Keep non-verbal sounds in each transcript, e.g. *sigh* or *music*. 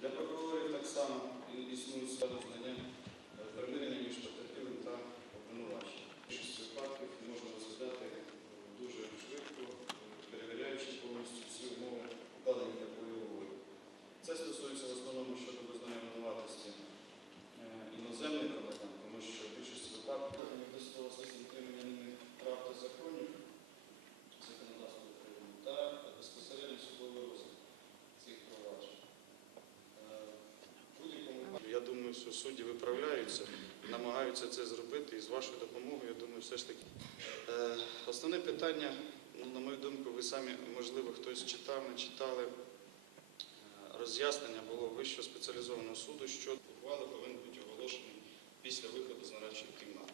Для прокурорів так само існують складу знання е, примирення між потерпілим та обвинуваченим. Більшість випадків можна розглядати е, дуже швидко, перевіряючи повністю всі умови укладення такої угоди. Це стосується в основному щодо визнання винуватості е, іноземних громадян, тому що в більшості випадків до судового слідства дотримання ними прав та законів законодавства України та безпосередньо судовий розгляд цих проваджень. Е, в будь-якому випадку, Я думаю, що судді виправляються, намагаються це зробити, і з вашою допомогою, я думаю, все ж таки. Е, Основне питання, ну, на мою думку, ви самі, можливо, хтось читав, не читали. Е, Роз'яснення було Вищого спеціалізованого суду, що ухвали повинні бути оголошені після виходу з нарадчої кімнати.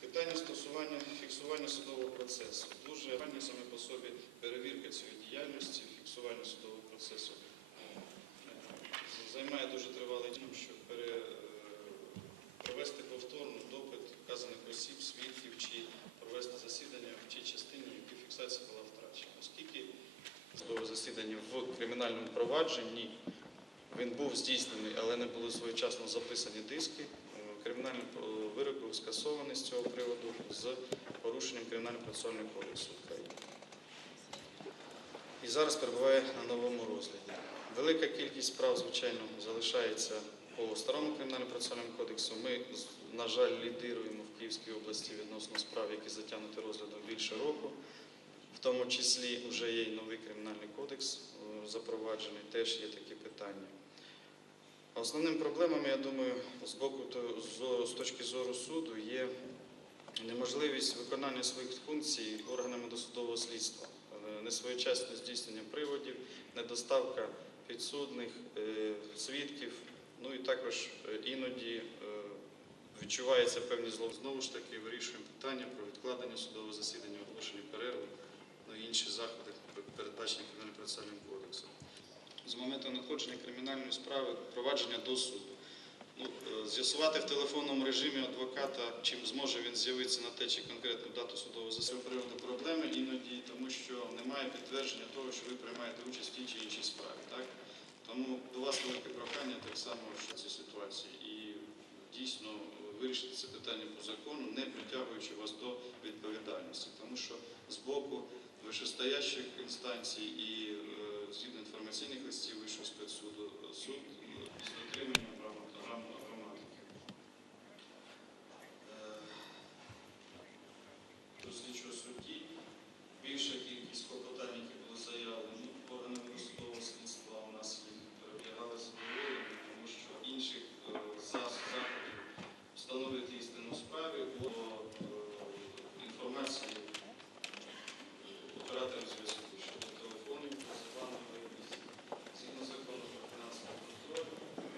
Питання стосування фіксування судового процесу. Дуже питання саме по собі перевірка цієї діяльності, фіксування судового процесу займає дуже тривалий час, щоб е, провести повторно допит вказаних осіб, свідків чи провести засідання в тій частині, в якій фіксація була втрачена. Оскільки судове засідання в кримінальному провадженні він був здійснений, але не були своєчасно записані диски. Е, Кримінальний е, вирок був скасований з цього приводу з порушенням Кримінального процесуального кодексу України. І зараз перебуває на новому розгляді. Велика кількість справ, звичайно, залишається по старому кримінальному процесуальному кодексу. Ми, на жаль, лідируємо в Київській області відносно справ, які затягнуті розглядом більше року. В тому числі вже є і новий кримінальний кодекс е, запроваджений, теж є такі питання. Основним проблемами, я думаю, з боку з- з точки зору суду є неможливість виконання своїх функцій органами досудового слідства, е, несвоєчасне здійснення приводів, недоставка підсудних, е, свідків, ну і також е, іноді е, відчуваються певні зло. Знову ж таки вирішуємо питання про відкладення судового засідання, оголошення перерви, ну і інші заходи, передбачені Кримінальним процесуальним кодексом. З моменту надходження кримінальної справи провадження до суду. Ну, з'ясувати в телефонному режимі адвоката, чим зможе він з'явитися на те чи конкретну дату судового засідання, приводу проблеми іноді, тому що немає підтвердження того, що ви приймаєте участь в тій чи іншій справі. Тому до вас велике прохання так само в цій ситуації і дійсно вирішити це питання по закону, не притягуючи вас до відповідальності, тому що з боку вищестоящих інстанцій і е, згідно інформаційних листів Вищого спецсуду суд е, з дотриманням прав грам- граматики. Е, До слідчого судді більша кількість клопотань, які були заявлені органами досудового слідства, у нас їх перебігали задоволені, тому що інших е, зас- заходів встановити істину в справі було е, інформації операторів зв'язку щодо телефонів, телефонної згідно закону про фінансовий контроль,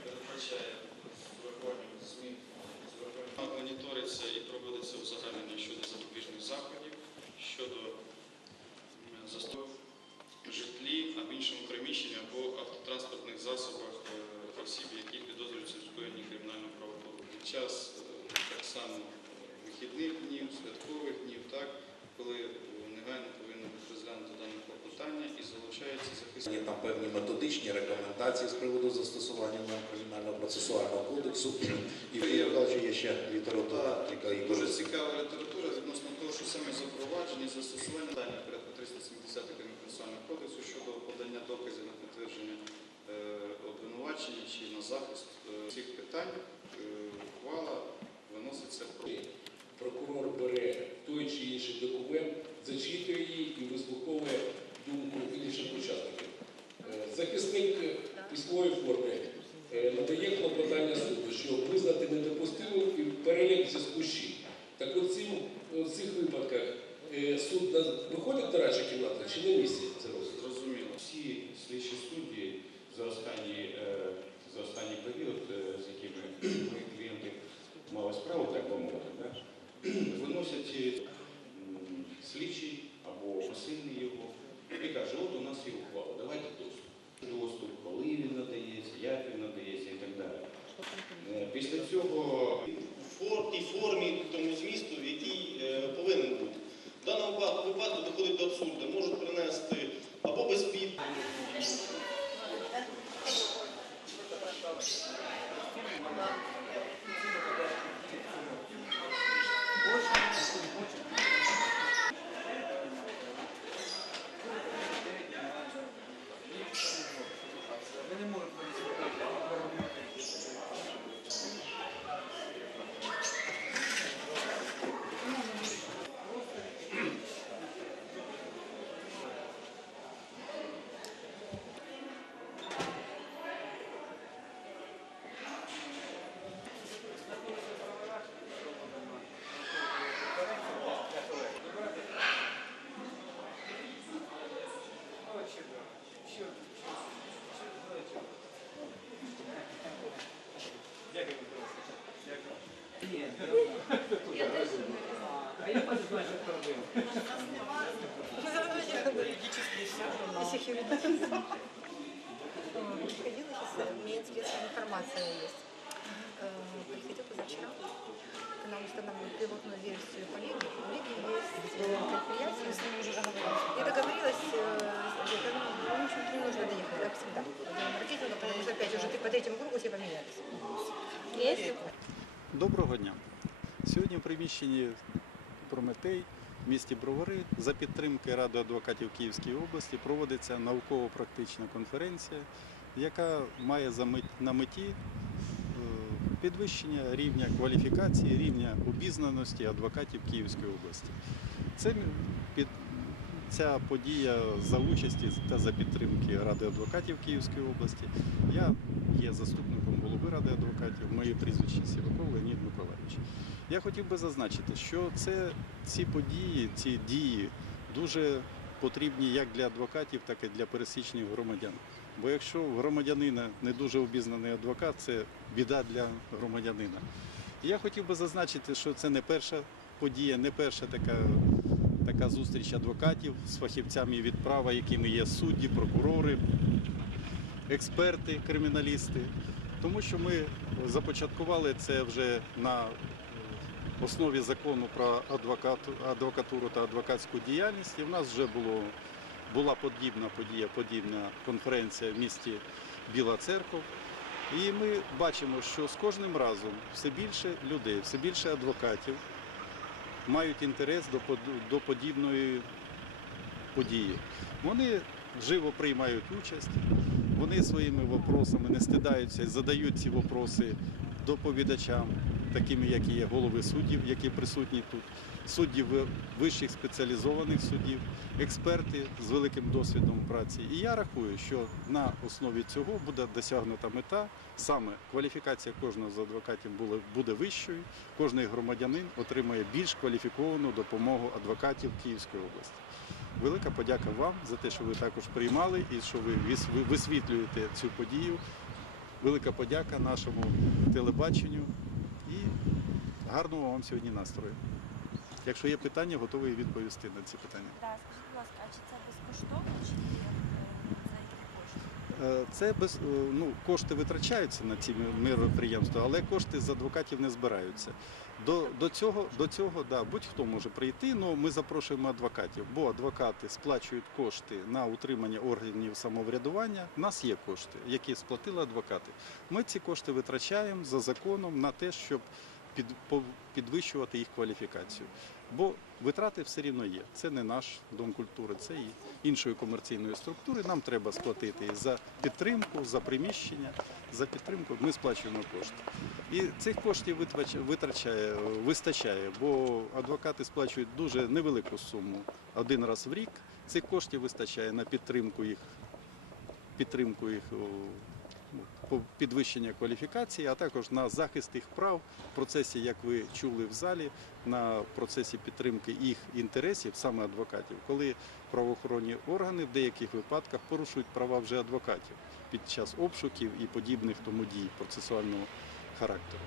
передбачає з врахуванням змін з врахуванням моніториться і проводиться узагальнення щодо запобіжних заходів, щодо м, застою в житлі або іншому приміщенні або автотранспортних засобах е, осіб, які підозрюються в скоєнні кримінального правопорушення. Під час е, так само вихідних днів, святкових днів, так, коли е, негайно повинно бути розглянуто дане клопотання і залучається захисник. Є там певні методичні рекомендації з приводу застосування кримінального процесуального кодексу. І є ще література, яка і Дуже цікава література відносно того, що саме запровадження застосування питання порядку 370 Кримінального кодексу щодо подання доказів на підтвердження е, обвинувачення чи на захист е, цих питань. Е, ухвала виноситься про. Прокурор бере той документ, зачитує її і вислуховує думку інших учасників. Е, Захисник військової форми е, надає клопотання суду, що визнати недопустимим і перелік зв'язку чим. Так у цих випадках е, суд виходить до радчу кімнати чи на місці Приходила сейчас, мне интересная информация есть. Приходил позавчера, к нам устанавливают пилотную версию коллеги. У коллеги есть предприятие, с ними уже договорилась. И договорилась, ну, в общем, не нужно доехать, как всегда. Родительно, потому что опять уже ты по третьему кругу все поменялись. Доброго дня. Сегодня в приміщенні Прометей в місті Бровари за підтримки Ради адвокатів Київської області проводиться науково-практична конференція, яка має на меті е, підвищення рівня кваліфікації, рівня обізнаності адвокатів Київської області. Це під Ця подія за участі та за підтримки Ради адвокатів Київської області. Я є заступником моє прізвище Сіваков Леонід Миколаївич. Я хотів би зазначити, що це ці події, ці дії дуже потрібні як для адвокатів, так і для пересічних громадян. Бо якщо громадянина не дуже обізнаний адвокат, це біда для громадянина. Я хотів би зазначити, що це не перша подія, не перша така така зустріч адвокатів з фахівцями від права, якими є судді, прокурори, експерти, криміналісти. Тому що ми започаткували це вже на е, основі закону про адвокату, адвокатуру та адвокатську діяльність. І в нас вже було, була подібна подія, подібна конференція в місті Біла Церков. І ми бачимо, що з кожним разом все більше людей, все більше адвокатів мають інтерес до, до подібної події. Вони живо приймають участь, вони своїми вопросами не стидаються і задають ці вопроси доповідачам, такими, як і є голови суддів, які присутні тут, суддів вищих спеціалізованих суддів, експерти з великим досвідом праці. І я рахую, що на основі цього буде досягнута мета. Саме кваліфікація кожного з адвокатів буде вищою, кожний громадянин отримає більш кваліфіковану допомогу адвокатів Київської області. Велика подяка вам за те, що ви також приймали і що ви висвітлюєте цю подію. Велика подяка нашому телебаченню і гарного вам сьогодні настрою. Якщо є питання, готовий відповісти на ці питання. Да, скажіть, будь ласка, а чи це безкоштовно, чи є е, за які кошти? Е, Це без е, ну кошти витрачаються на ці міроприємства, але кошти з адвокатів не збираються. До, до цього, до цього да, будь-хто може прийти, але ми запрошуємо адвокатів, бо адвокати сплачують кошти на утримання органів самоврядування. У нас є кошти, які сплатили адвокати. Ми ці кошти витрачаємо за законом на те, щоб під, підвищувати їх кваліфікацію. Бо витрати все рівно є. Це не наш дом культури, це і іншої комерційної структури. Нам треба сплатити і за підтримку, за приміщення, за підтримку ми сплачуємо кошти. І цих коштів витрачає, вистачає, бо адвокати сплачують дуже невелику суму один раз в рік. Цих коштів вистачає на підтримку їх, підтримку їх підвищення кваліфікації, а також на захист їх прав в процесі, як ви чули в залі, на процесі підтримки їх інтересів, саме адвокатів, коли правоохоронні органи в деяких випадках порушують права вже адвокатів під час обшуків і подібних тому дій процесуального характеру.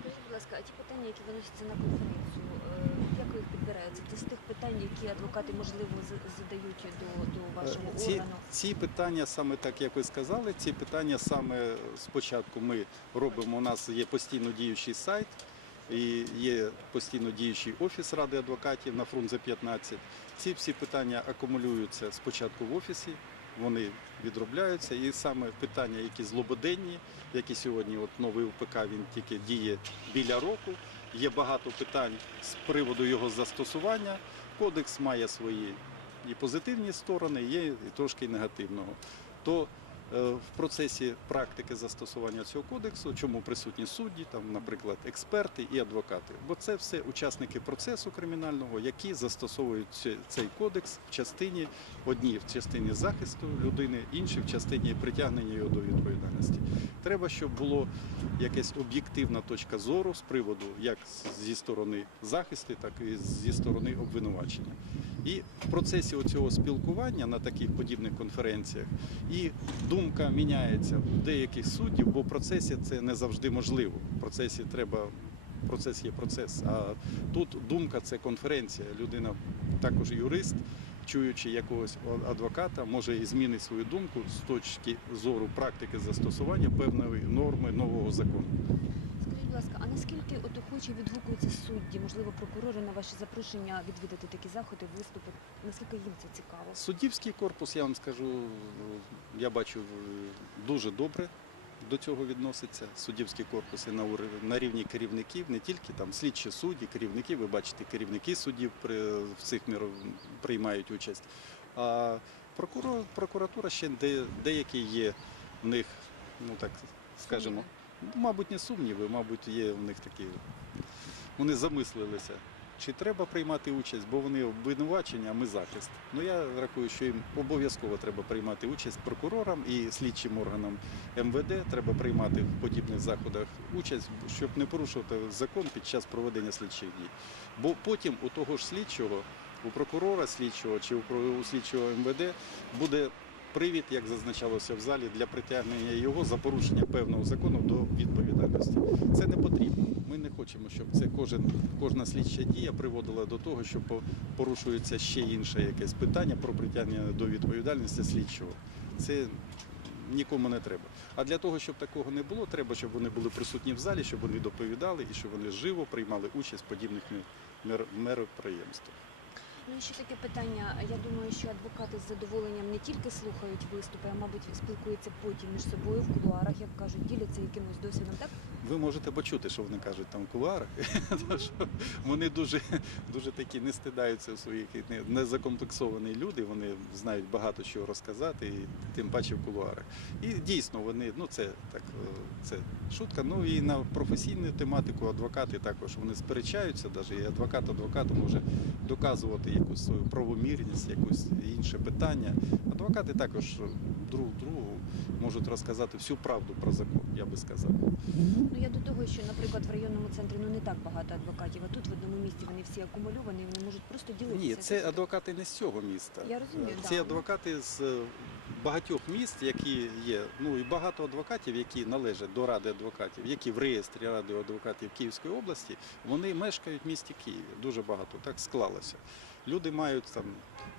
Скажіть, будь ласка, а ті питання, які виносяться на конференцію, їх підбираєте? Це з тих питань, які адвокати можливо задають до, до вашого Ці, органу? ці питання саме так, як ви сказали, ці питання саме спочатку ми робимо. У нас є постійно діючий сайт і є постійно діючий офіс Ради адвокатів на Фрунзе 15. Ці всі питання акумулюються спочатку в офісі. Вони відробляються, і саме питання, які злободенні, які сьогодні, от новий УПК, він тільки діє біля року. Є багато питань з приводу його застосування. Кодекс має свої і позитивні сторони, є і трошки негативного. То в процесі практики застосування цього кодексу, чому присутні судді, там, наприклад, експерти і адвокати, бо це все учасники процесу кримінального, які застосовують цей кодекс в частині одні в частині захисту людини, інші в частині притягнення його до відповідальності. Треба, щоб було якась об'єктивна точка зору з приводу як зі сторони захисту, так і зі сторони обвинувачення. І в процесі цього спілкування на таких подібних конференціях і думка міняється в деяких суддів, бо в процесі це не завжди можливо. В процесі треба. Процес є процес. А тут думка це конференція. Людина також юрист, чуючи якогось адвоката, може і змінить свою думку з точки зору практики застосування певної норми нового закону. Ласка, а наскільки от охоче відгукуються судді, можливо, прокурори на ваші запрошення відвідати такі заходи, виступи? Наскільки їм це цікаво? Суддівський корпус, я вам скажу, я бачу дуже добре до цього відноситься. Суддівський корпус і на, на рівні керівників, не тільки там слідчі судді, керівники, ви бачите, керівники суддів при, в цих мір приймають участь. А прокурор, прокуратура ще де, деякі є в них, ну так скажемо, мабуть, не сумніви, мабуть, є в них такі. Вони замислилися, чи треба приймати участь, бо вони обвинувачення, а ми захист. Ну я рахую, що їм обов'язково треба приймати участь прокурорам і слідчим органам МВД. Треба приймати в подібних заходах участь, щоб не порушувати закон під час проведення слідчих дій. Бо потім у того ж слідчого, у прокурора слідчого чи у слідчого МВД буде привід, як зазначалося в залі, для притягнення його за порушення певного закону до відповідальності. Це не потрібно. Ми не хочемо, щоб це кожен, кожна слідча дія приводила до того, що порушується ще інше якесь питання про притягнення до відповідальності слідчого. Це нікому не треба. А для того, щоб такого не було, треба, щоб вони були присутні в залі, щоб вони доповідали і щоб вони живо приймали участь в подібних мер- мер- мероприємствах. Ну ще таке питання. Я думаю, що адвокати з задоволенням не тільки слухають виступи, а мабуть спілкуються потім між собою в кулуарах, як кажуть, діляться якимось досвідом. Так Ви можете почути, що вони кажуть там в кулуарах. *laughs* Вони дуже, дуже такі не стидаються у своїх не- незакомплексовані люди. Вони знають багато чого розказати, і тим паче в кулуарах. І дійсно вони, ну це так, е, це шутка. Ну і на професійну тематику адвокати також вони сперечаються, навіть і адвокат адвокату може доказувати якусь свою правомірність, якусь інше питання. Адвокати також друг другу можуть розказати всю правду про закон, я би сказав. ну я до того, що, наприклад, в районному центрі ну не так багато адвокатів, а тут в одному місті вони всі акумульовані, вони можуть просто ділитися. Ні, це адвокати не з цього міста. Я розумію, Це да. адвокати з е, багатьох міст, які є. Ну і багато адвокатів, які належать до ради адвокатів, які в реєстрі ради адвокатів Київської області, вони мешкають в місті Києві. Дуже багато так склалося. Люди мають там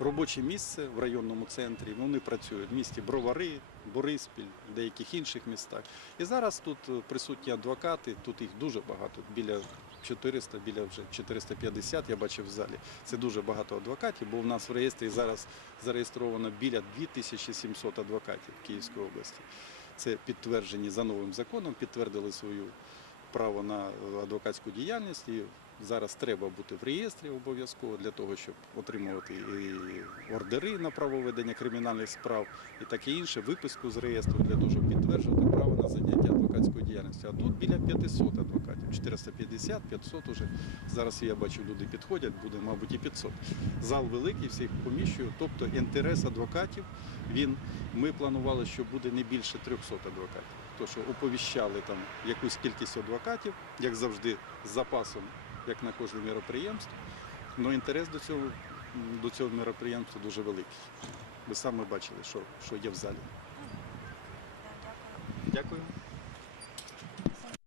робоче місце в районному центрі. Вони працюють в місті Бровари, Бориспіль, деяких інших містах. І зараз тут е, присутні адвокати, тут їх дуже багато, біля 400, біля вже 450, я бачив в залі. Це дуже багато адвокатів, бо в нас в реєстрі зараз зареєстровано біля 2700 адвокатів Київської області. Це підтверджені за новим законом, підтвердили свою право на е, адвокатську діяльність. І зараз треба бути в реєстрі обов'язково для того, щоб отримувати і ордери на право ведення кримінальних справ і таке інше, виписку з реєстру для того, щоб підтверджувати право на заняття адвокатською діяльністю. А тут біля 500 адвокатів, 450, 500 уже. Зараз я бачу, люди підходять, буде, мабуть, і 500. Зал великий, всіх поміщую. Тобто інтерес адвокатів, він, ми планували, що буде не більше 300 адвокатів. То, що оповіщали там якусь кількість адвокатів, як завжди, з запасом, як на кожне міроприємство. Але інтерес до цього, до цього міроприємства дуже великий. Ви саме бачили, що, що є в залі. Дякую.